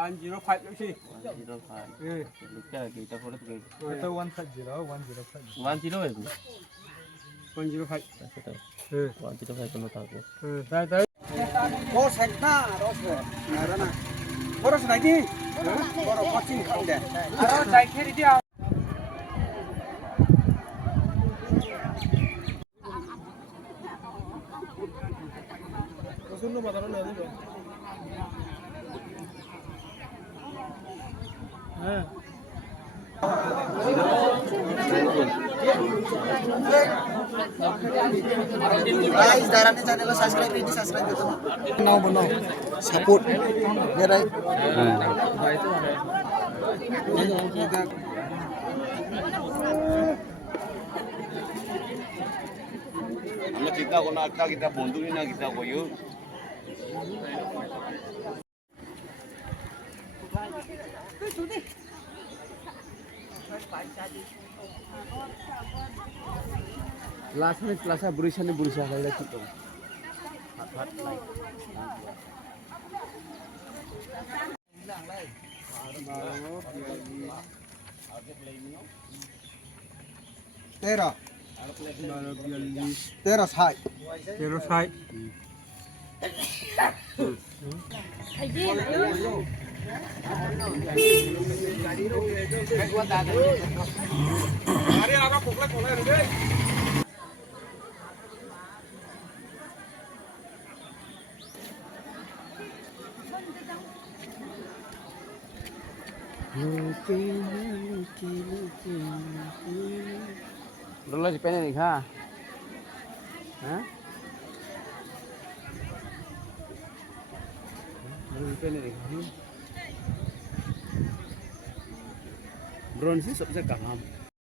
105 nữa chị. 105. Ừ. Lúc cái kita photo cái. Itu 150, 105. 105 itu. 105. Betul. Ừ. 105 penuh tahu. Ừ. Đây. 뭐 생나 로스 나라나 걸어서 나기 걸어 거친 가운데 알아, 잘 캐리디 아. Rasul lu mataran ada tuh. guys darahnya channel lo subscribe ini subscribe gitu mau support ya right আমরা চিন্তা করো না একটা kita বন্ধু না kita কইও Lasnya kelasnya berusaha kayak gitu. Tera. Tera sai. Tero sai. Dulu si pengen nih ha. Hah? Dulu pengen nih. Bronze sih sebesar kaham.